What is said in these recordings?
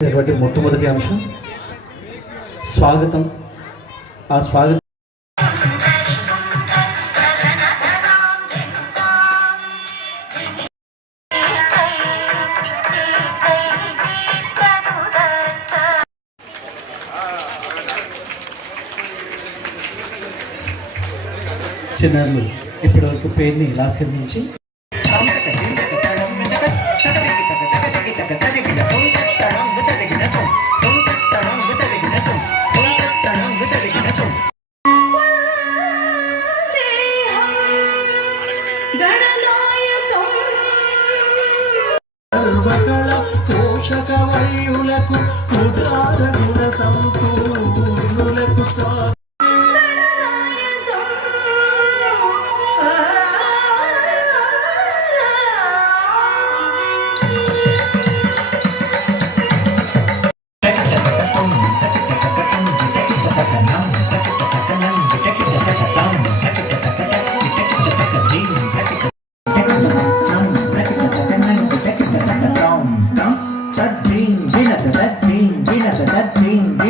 అనేటువంటి మొట్టమొదటి అంశం స్వాగతం. ఆ స్వాగతం చిన్నారులు ఇప్పటివరకు పేరుని లాస్యం నుంచి సర్వకళ పోషక వయులకు ఉదార గుణ సంపూ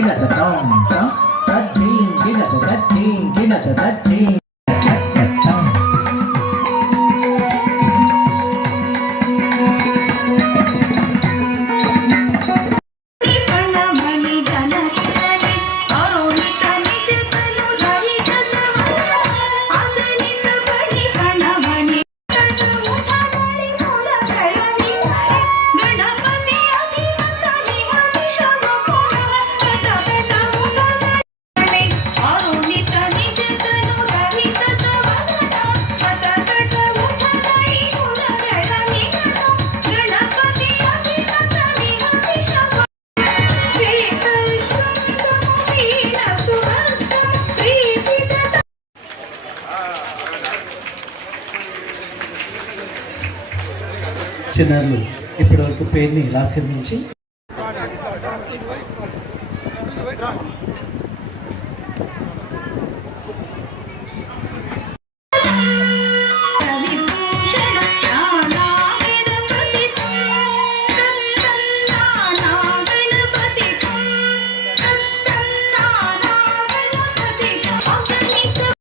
ఫణమణి చిన్నారులు ఇప్పటివరకు పేరుని లాస్యం నుంచి.